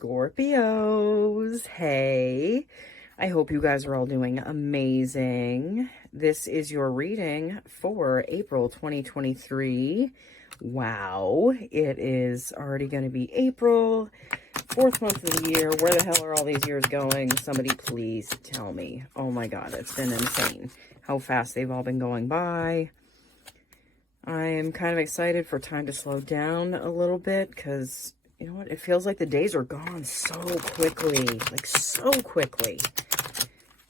Scorpios. Hey, I hope you guys are all doing amazing. This is your reading for April 2023. Wow, it is already going to be April, fourth month of the year. Where the hell are all these years going? Somebody please tell me. Oh my God, it's been insane how fast they've all been going by. I am kind of excited for time to slow down a little bit because, you know what, it feels like the days are gone so quickly, like so quickly.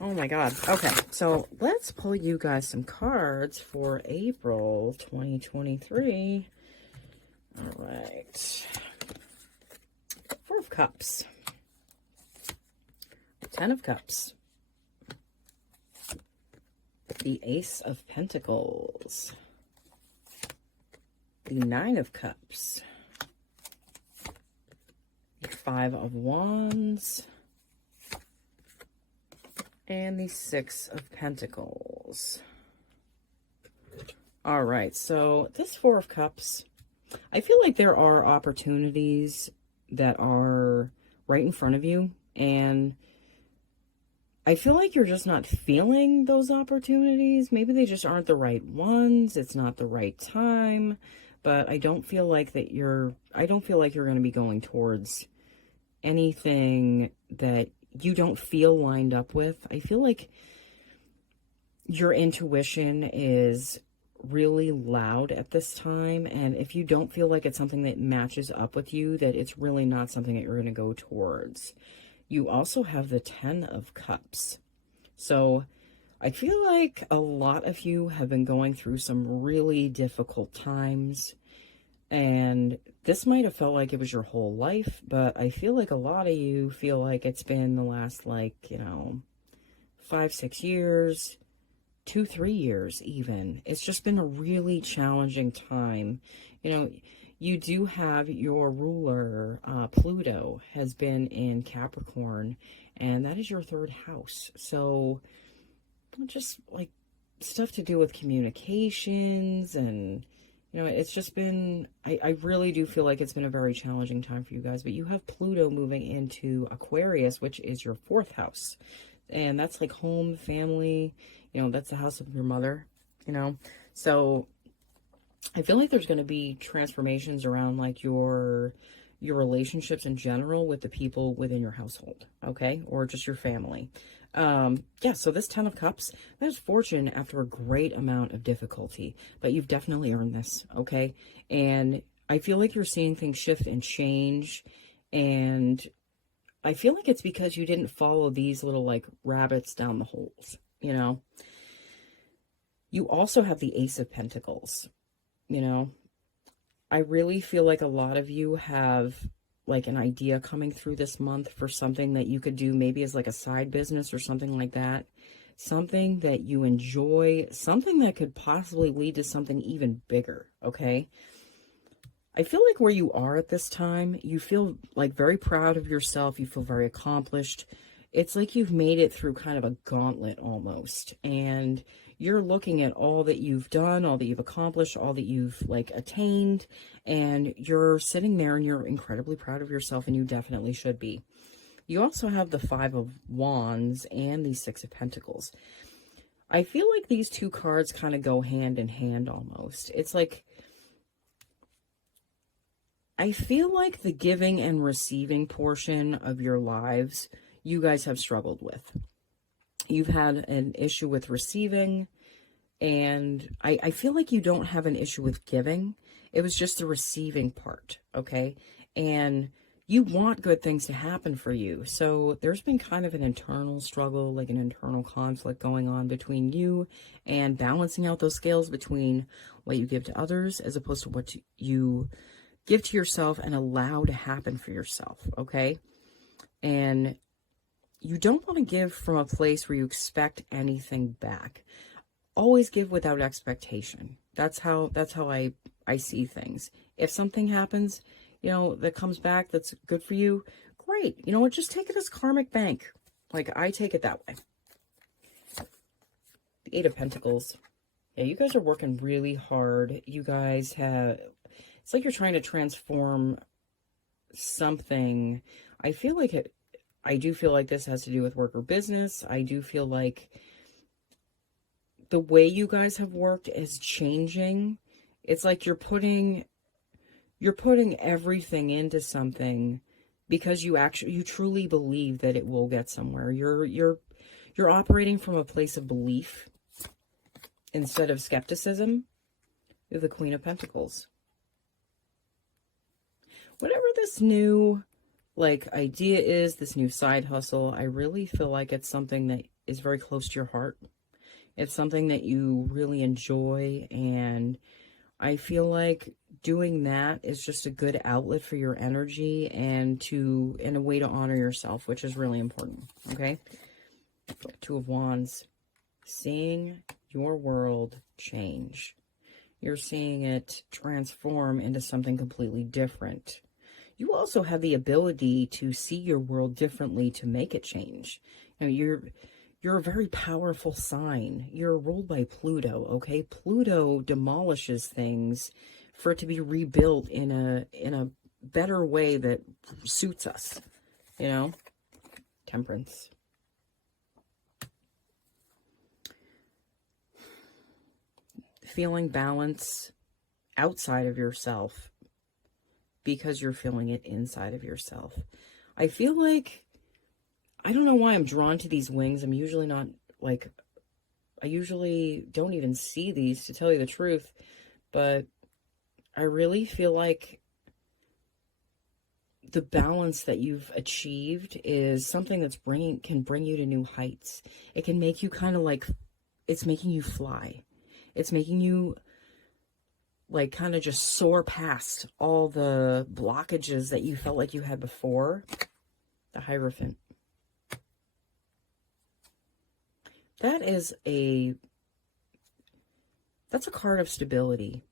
Oh my God. Okay, so let's pull you guys some cards for April 2023. All right. Four of Cups. 10 of Cups. The Ace of Pentacles. The Nine of Cups. The Five of Wands. And the Six of Pentacles. All right, so this Four of Cups, I feel like there are opportunities that are right in front of you, and I feel like you're just not feeling those opportunities. Maybe they just aren't the right ones. It's not the right time, but I don't feel like you're going to be going towards anything that you don't feel lined up with. I feel like your intuition is really loud at this time, and if you don't feel like it's something that matches up with you, that it's really not something that you're going to go towards. You also have the 10 of Cups. So I feel like a lot of you have been going through some really difficult times, and this might have felt like it was your whole life, but I feel like a lot of you feel like it's been the last, 5-6 years, 2-3 years even. It's just been a really challenging time. You know, you do have your ruler, Pluto, has been in Capricorn, and that is your third house. So just like stuff to do with communications, and you know, it's just been, I really do feel like it's been a very challenging time for you guys. But you have Pluto moving into Aquarius, which is your fourth house, and that's like home, family, you know, that's the house of your mother, you know. So I feel like there's going to be transformations around like your relationships in general with the people within your household, okay, or just your family. Yeah, so this 10 of Cups, that is fortune after a great amount of difficulty, but you've definitely earned this, okay? And I feel like you're seeing things shift and change, and I feel like it's because you didn't follow these little like rabbits down the holes, you know? You also have the Ace of Pentacles, you know? I really feel like a lot of you have like an idea coming through this month for something that you could do maybe as like a side business or something like that. Something that you enjoy, something that could possibly lead to something even bigger, okay? I feel like where you are at this time, you feel like very proud of yourself. You feel very accomplished. It's like you've made it through kind of a gauntlet almost. And you're looking at all that you've done, all that you've accomplished, all that you've like attained, and you're sitting there and you're incredibly proud of yourself, and you definitely should be. You also have the Five of Wands and the Six of Pentacles. I feel like these two cards kind of go hand in hand almost. It's like, I feel like the giving and receiving portion of your lives, you guys have struggled with. You've had an issue with receiving, and I feel like you don't have an issue with giving. It was just the receiving part, okay? And you want good things to happen for you. So there's been kind of an internal struggle, like an internal conflict going on between you and balancing out those scales between what you give to others as opposed to what you give to yourself and allow to happen for yourself, okay? And you don't want to give from a place where you expect anything back. Always give without expectation. That's how I see things. If something happens, you know, that comes back that's good for you, great. You know what? Just take it as karmic bank. Like, I take it that way. The Eight of Pentacles. Yeah, you guys are working really hard. You guys have, it's like you're trying to transform something I feel like I do feel like this has to do with work or business. I do feel like the way you guys have worked is changing. It's like you're putting everything into something because you truly believe that it will get somewhere. You're operating from a place of belief instead of skepticism. You're the Queen of Pentacles. Whatever this new idea is, this new side hustle, I really feel like it's something that is very close to your heart. It's something that you really enjoy, and I feel like doing that is just a good outlet for your energy and a way to honor yourself, which is really important. Okay? Two of Wands. Seeing your world change. You're seeing it transform into something completely different. You also have the ability to see your world differently to make it change. You know, you're a very powerful sign. You're ruled by Pluto, okay? Pluto demolishes things for it to be rebuilt in a better way that suits us, you know? Temperance. Feeling balance outside of yourself because you're feeling it inside of yourself. I feel like, I don't know why I'm drawn to these wings. I'm usually not, I usually don't even see these, to tell you the truth, but I really feel like the balance that you've achieved is something that's can bring you to new heights. It can make you kind of it's making you fly. It's making you kind of just soar past all the blockages that you felt like you had before. The Hierophant. That's a card of stability.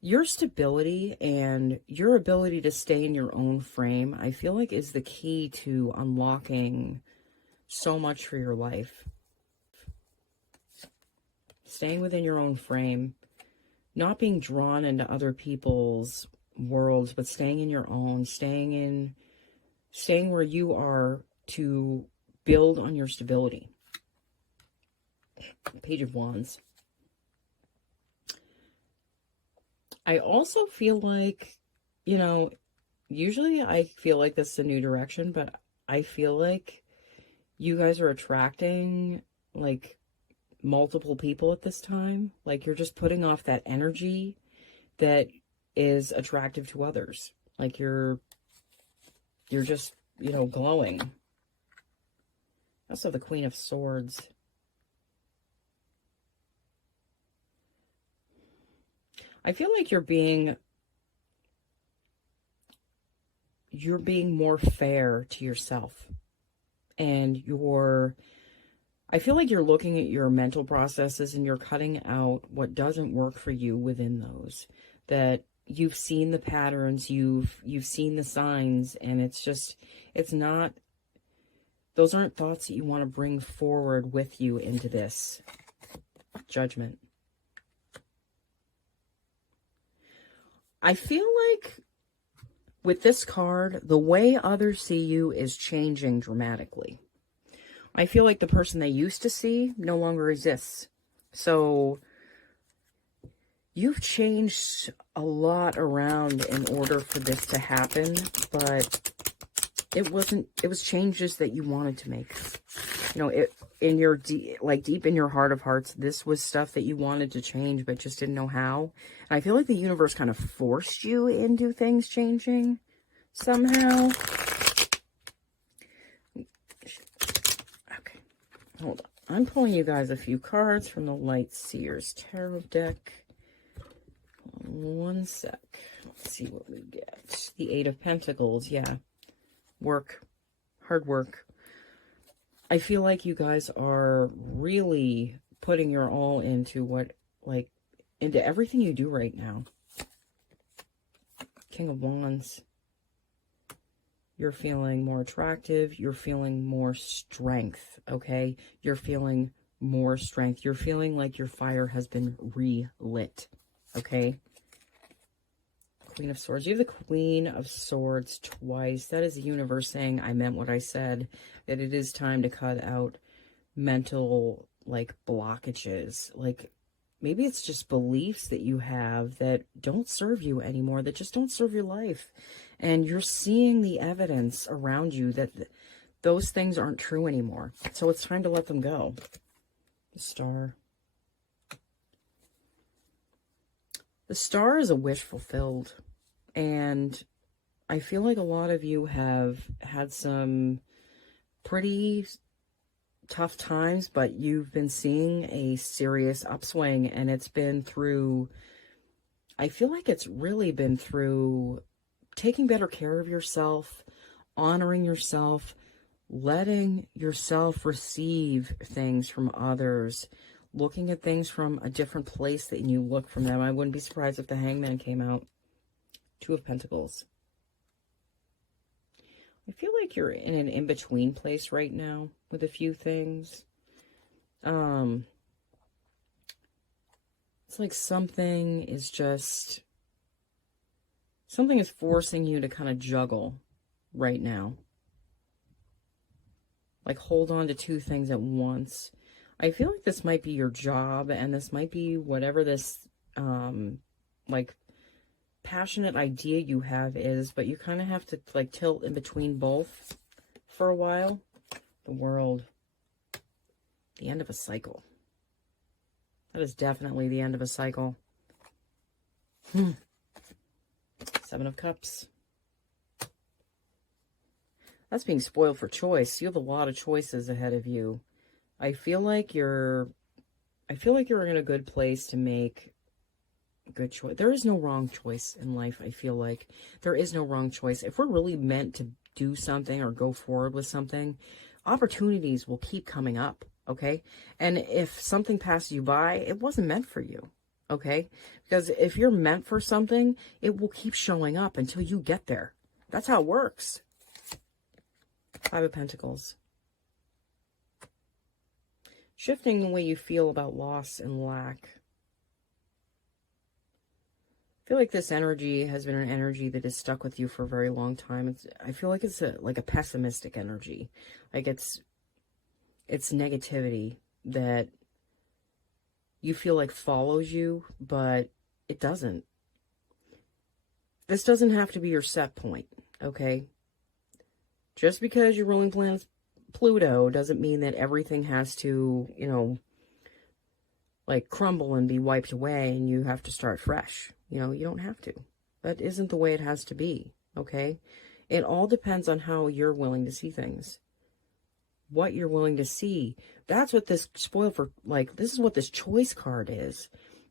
Your stability and your ability to stay in your own frame, I feel like, is the key to unlocking so much for your life. Staying within your own frame, not being drawn into other people's worlds, but staying in your own, staying where you are to build on your stability. Page of Wands. I also feel like, usually I feel like this is a new direction, but I feel like you guys are attracting multiple people at this time. You're just putting off that energy that is attractive to others. You're just, glowing. Also the Queen of Swords. I feel like you're being more fair to yourself, and I feel like you're looking at your mental processes and you're cutting out what doesn't work for you within those. That you've seen the patterns, you've seen the signs, and those aren't thoughts that you want to bring forward with you into this. Judgment. I feel like with this card, the way others see you is changing dramatically. I feel like the person they used to see no longer exists. So you've changed a lot around in order for this to happen, but it was changes that you wanted to make. Deep in your heart of hearts, this was stuff that you wanted to change, but just didn't know how. And I feel like the universe kind of forced you into things changing somehow. Okay, hold on. I'm pulling you guys a few cards from the Light Seers Tarot deck. One sec. Let's see what we get. The Eight of Pentacles, yeah. Work. Hard work. I feel like you guys are really putting your all into into everything you do right now. King of Wands. You're feeling more attractive. You're feeling more strength, okay? You're feeling more strength. You're feeling like your fire has been relit, okay? Queen of Swords. You have the Queen of Swords twice. That is the universe saying, I meant what I said, that it is time to cut out mental, like, blockages. Like, maybe it's just beliefs that you have that don't serve you anymore, that just don't serve your life. And you're seeing the evidence around you that those things aren't true anymore. So it's time to let them go. The Star. The Star is a wish fulfilled. And I feel like a lot of you have had some pretty tough times, but you've been seeing a serious upswing, and it's been through, I feel like it's really been through taking better care of yourself, honoring yourself, letting yourself receive things from others, looking at things from a different place than you look from them. I wouldn't be surprised if the Hangman came out. Two of Pentacles. I feel like you're in an in-between place right now with a few things. It's like something is forcing you to kind of juggle right now. Like hold on to two things at once. I feel like this might be your job, and this might be whatever this, like, passionate idea you have is, but you kind of have to, like, tilt in between both for a while. The World. The end of a cycle. That is definitely the end of a cycle. Seven of Cups. That's being spoiled for choice. You have a lot of choices ahead of you. I feel like you're in a good place to make a good choice. There is no wrong choice in life. I feel like there is no wrong choice. If we're really meant to do something or go forward with something, opportunities will keep coming up. Okay. And if something passes you by, it wasn't meant for you. Okay. Because if you're meant for something, it will keep showing up until you get there. That's how it works. Five of Pentacles. Shifting the way you feel about loss and lack. I feel like this energy has been an energy that has stuck with you for a very long time. I feel like it's like a pessimistic energy. Like it's negativity that you feel like follows you, but it doesn't. This doesn't have to be your set point, okay? Just because your ruling planet's Pluto doesn't mean that everything has to, like crumble and be wiped away and you have to start fresh. You don't have to. That isn't the way it has to be, okay? It all depends on how you're willing to see things. What you're willing to see. That's what this spoil for, like, this is what this choice card is.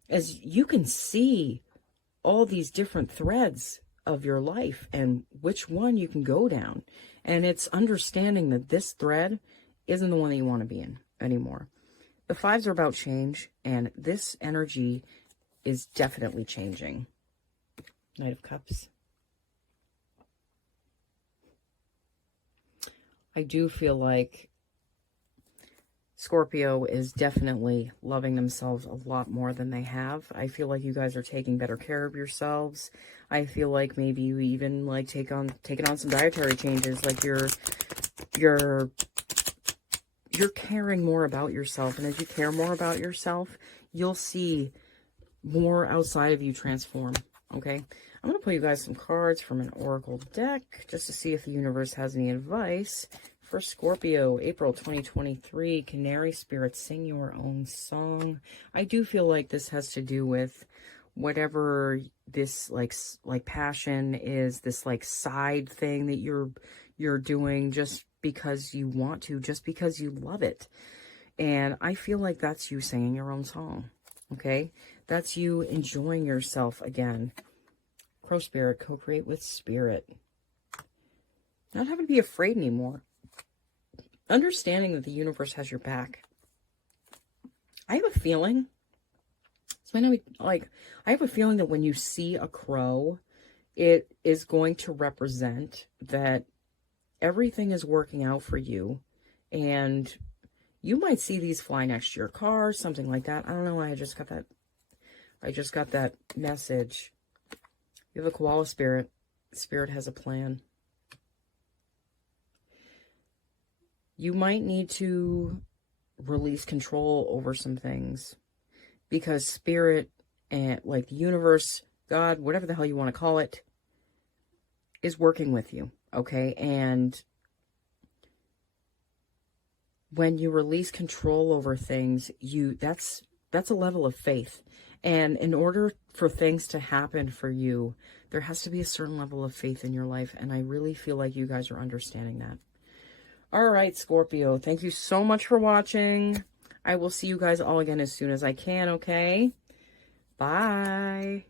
As you can see all these different threads of your life and which one you can go down. And it's understanding that this thread isn't the one that you want to be in anymore. The fives are about change, and this energy is definitely changing. Knight of Cups. I do feel like Scorpio is definitely loving themselves a lot more than they have. I feel like you guys are taking better care of yourselves. I feel like maybe you even like taking on some dietary changes. Like you're caring more about yourself, and as you care more about yourself, you'll see more outside of you transform. Okay, I'm gonna pull you guys some cards from an oracle deck just to see if the universe has any advice for Scorpio. April 2023. Canary spirits, sing your own song. I do feel like this has to do with whatever this like passion is, this like side thing that you're doing just because you want to, just because you love it. And I feel like that's you singing your own song. Okay, that's you enjoying yourself again. Crow spirit, co-create with spirit. Not having to be afraid anymore. Understanding that the universe has your back. I have a feeling, I have a feeling that when you see a crow, it is going to represent that everything is working out for you, and you might see these fly next to your car, something like that. I don't know why I just got that message. You have a koala spirit. Spirit has a plan. You might need to release control over some things because spirit and like the universe, God, whatever the hell you want to call it, is working with you. Okay. And when you release control over things, that's a level of faith. And in order for things to happen for you, there has to be a certain level of faith in your life. And I really feel like you guys are understanding that. All right, Scorpio, thank you so much for watching. I will see you guys all again as soon as I can, okay? Bye.